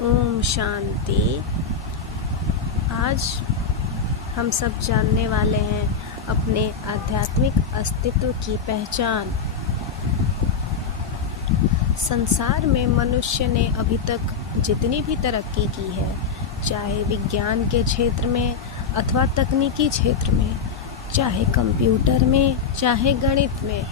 ओम शांति। आज हम सब जानने वाले हैं अपने आध्यात्मिक अस्तित्व की पहचान। संसार में मनुष्य ने अभी तक जितनी भी तरक्की की है, चाहे विज्ञान के क्षेत्र में अथवा तकनीकी क्षेत्र में, चाहे कंप्यूटर में, चाहे गणित में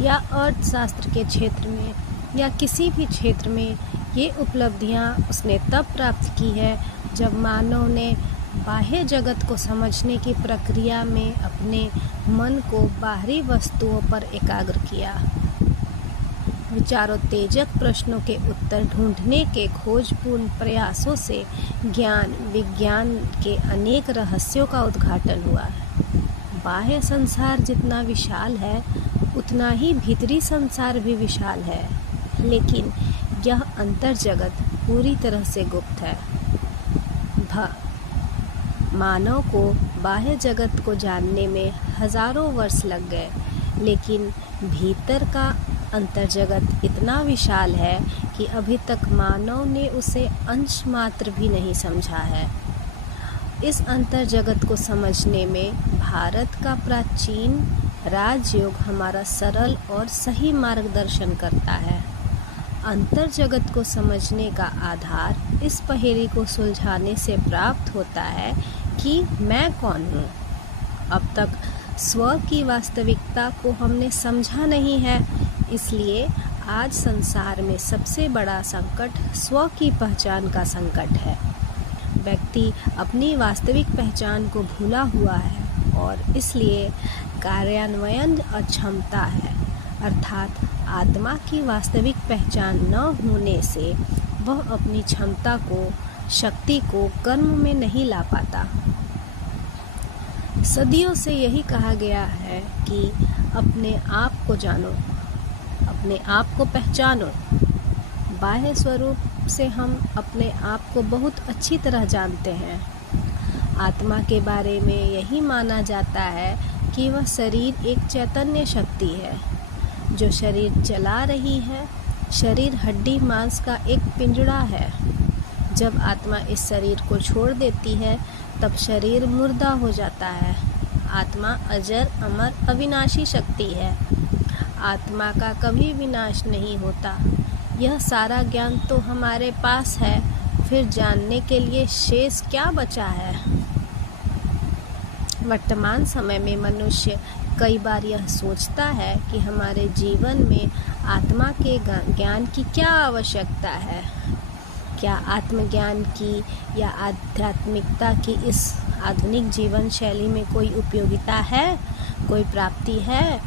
या अर्थशास्त्र के क्षेत्र में या किसी भी क्षेत्र में, ये उपलब्धियां उसने तब प्राप्त की है जब मानव ने बाह्य जगत को समझने की प्रक्रिया में अपने मन को बाहरी वस्तुओं पर एकाग्र किया। विचारोत्तेजक प्रश्नों के उत्तर ढूंढने के खोजपूर्ण प्रयासों से ज्ञान विज्ञान के अनेक रहस्यों का उद्घाटन हुआ है। बाह्य संसार जितना विशाल है, उतना ही भीतरी संसार भी विशाल है, लेकिन यह अंतर जगत पूरी तरह से गुप्त है। मानव को बाह्य जगत को जानने में हजारों वर्ष लग गए, लेकिन भीतर का अंतर जगत इतना विशाल है कि अभी तक मानव ने उसे अंश मात्र भी नहीं समझा है। इस अंतर जगत को समझने में भारत का प्राचीन राजयोग हमारा सरल और सही मार्गदर्शन करता है। अंतर जगत को समझने का आधार इस पहेली को सुलझाने से प्राप्त होता है कि मैं कौन हूँ। अब तक स्व की वास्तविकता को हमने समझा नहीं है, इसलिए आज संसार में सबसे बड़ा संकट स्व की पहचान का संकट है। व्यक्ति अपनी वास्तविक पहचान को भूला हुआ है और इसलिए कार्यान्वयन अक्षमता है, अर्थात आत्मा की वास्तविक पहचान न होने से वह अपनी क्षमता को, शक्ति को कर्म में नहीं ला पाता। सदियों से यही कहा गया है कि अपने आप को जानो, अपने आप को पहचानो। बाह्य स्वरूप से हम अपने आप को बहुत अच्छी तरह जानते हैं। आत्मा के बारे में यही माना जाता है कि वह शरीर एक चैतन्य शक्ति है जो शरीर चला रही है। शरीर हड्डी मांस का एक पिंजड़ा है। जब आत्मा इस शरीर को छोड़ देती है तब शरीर मुर्दा हो जाता है। आत्मा अजर अमर अविनाशी शक्ति है। आत्मा का कभी विनाश नहीं होता। यह सारा ज्ञान तो हमारे पास है, फिर जानने के लिए शेष क्या बचा है। वर्तमान समय में मनुष्य कई बार यह सोचता है कि हमारे जीवन में आत्मा के ज्ञान की क्या आवश्यकता है। क्या आत्मज्ञान की या आध्यात्मिकता की इस आधुनिक जीवन शैली में कोई उपयोगिता है, कोई प्राप्ति है?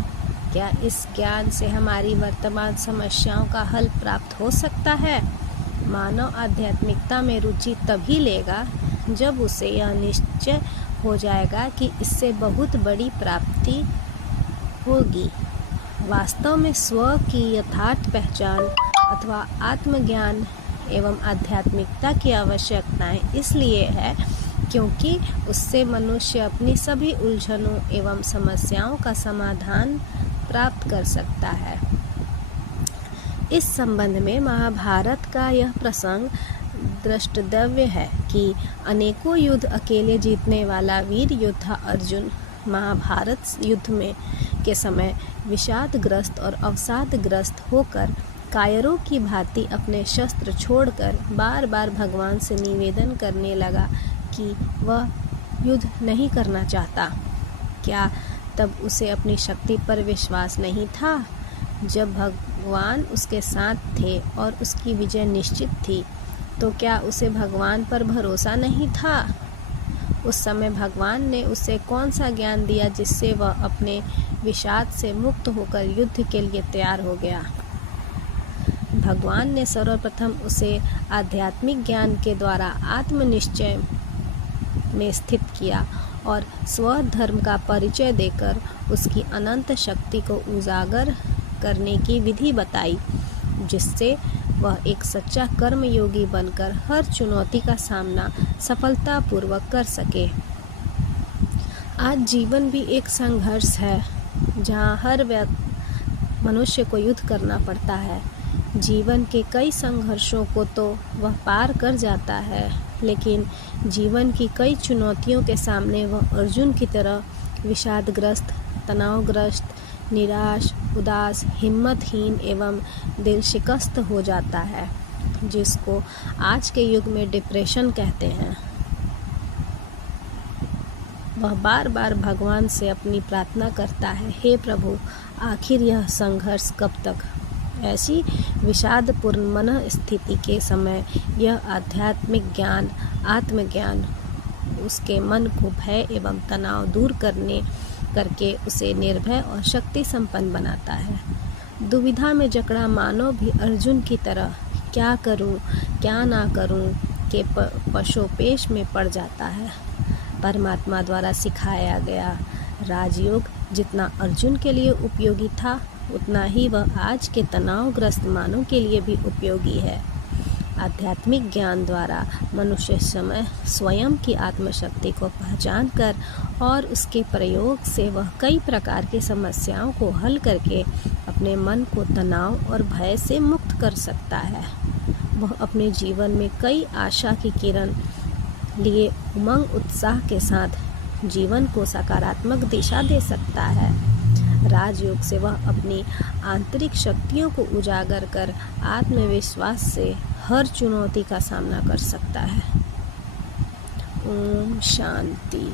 क्या इस ज्ञान से हमारी वर्तमान समस्याओं का हल प्राप्त हो सकता है? मानव आध्यात्मिकता में रुचि तभी लेगा जब उसे यह निश्चय हो जाएगा कि इससे बहुत बड़ी प्राप्ति होगी। वास्तव में स्व की यथार्थ पहचान अथवा आत्मज्ञान एवं आध्यात्मिकता की आवश्यकताएं इसलिए है क्योंकि उससे मनुष्य अपनी सभी उलझनों एवं समस्याओं का समाधान प्राप्त कर सकता है। इस संबंध में महाभारत का यह प्रसंग द्रष्टव्य है कि अनेकों युद्ध अकेले जीतने वाला वीर योद्धा अर्जुन महाभारत युद्ध में के समय विषादग्रस्त और अवसादग्रस्त होकर कायरों की भांति अपने शस्त्र छोड़कर बार बार भगवान से निवेदन करने लगा कि वह युद्ध नहीं करना चाहता। क्या तब उसे अपनी शक्ति पर विश्वास नहीं था? जब भगवान उसके साथ थे और उसकी विजय निश्चित थी, तो क्या उसे भगवान पर भरोसा नहीं था? उस समय भगवान ने उसे कौन सा ज्ञान दिया जिससे वह अपने विषाद से मुक्त होकर युद्ध के लिए तैयार हो गया? भगवान ने सर्वप्रथम उसे आध्यात्मिक ज्ञान के द्वारा आत्मनिश्चय में स्थित किया और स्वधर्म का परिचय देकर उसकी अनंत शक्ति को उजागर करने की विधि बताई, जिससे वह एक सच्चा कर्मयोगी बनकर हर चुनौती का सामना सफलतापूर्वक कर सके। आज जीवन भी एक संघर्ष है, जहाँ हर मनुष्य को युद्ध करना पड़ता है। जीवन के कई संघर्षों को तो वह पार कर जाता है, लेकिन जीवन की कई चुनौतियों के सामने वह अर्जुन की तरह विषादग्रस्त, तनावग्रस्त, निराश, उदास, हिम्मतहीन एवं दिल शिकस्त हो जाता है, जिसको आज के युग में डिप्रेशन कहते हैं। वह बार बार भगवान से अपनी प्रार्थना करता है, हे प्रभु, आखिर यह संघर्ष कब तक। ऐसी विषादपूर्ण मन स्थिति के समय यह आध्यात्मिक ज्ञान, आत्मज्ञान उसके मन को भय एवं तनाव दूर करके उसे निर्भय और शक्ति संपन्न बनाता है। दुविधा में जकड़ा मानव भी अर्जुन की तरह क्या करूं, क्या ना करूं के पशोपेश में पड़ जाता है। परमात्मा द्वारा सिखाया गया राजयोग जितना अर्जुन के लिए उपयोगी था, उतना ही वह आज के तनावग्रस्त मानव के लिए भी उपयोगी है। आध्यात्मिक ज्ञान द्वारा मनुष्य स्वयं की आत्मशक्ति को पहचान कर और उसके प्रयोग से वह कई प्रकार की समस्याओं को हल करके अपने मन को तनाव और भय से मुक्त कर सकता है। वह अपने जीवन में कई आशा की किरण लिए उमंग उत्साह के साथ जीवन को सकारात्मक दिशा दे सकता है। राजयोग से वह अपनी आंतरिक शक्तियों को उजागर कर आत्मविश्वास से हर चुनौती का सामना कर सकता है। ओम शांति।